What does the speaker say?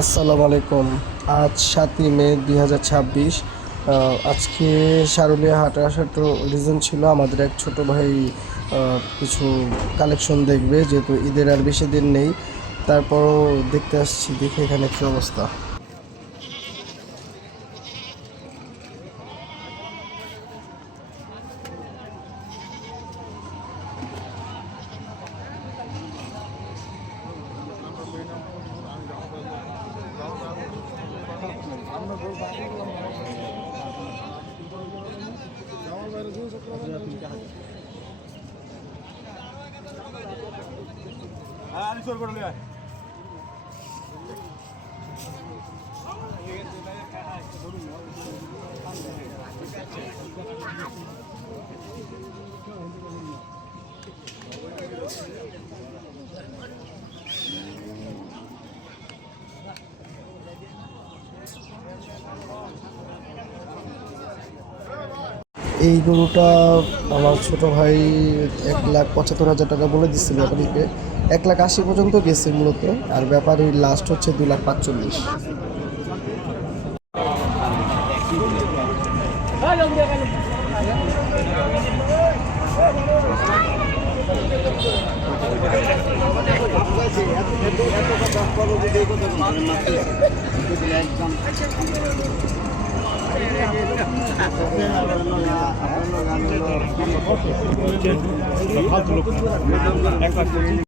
আসসালামু আলাইকুম। আজ 7ই মে 2026। আজকে সারুলিয়া হাটে আসার তো রিজন ছিল আমাদের এক ছোট ভাই কিছু কালেকশন দেখবে, যেহেতু ঈদের আর বেশি দিন নেই। তারপরও দেখতে আসছি, দেখে এখানে কী অবস্থা। এই গরুটা আমার ছোট ভাই 1,75,000 টাকা বলে দিচ্ছিল, ব্যাপারীকে 1,80,000 পর্যন্ত গেছে মূলত। আর ব্যাপারী লাস্ট হচ্ছে 2,45,000। ফালতু লোক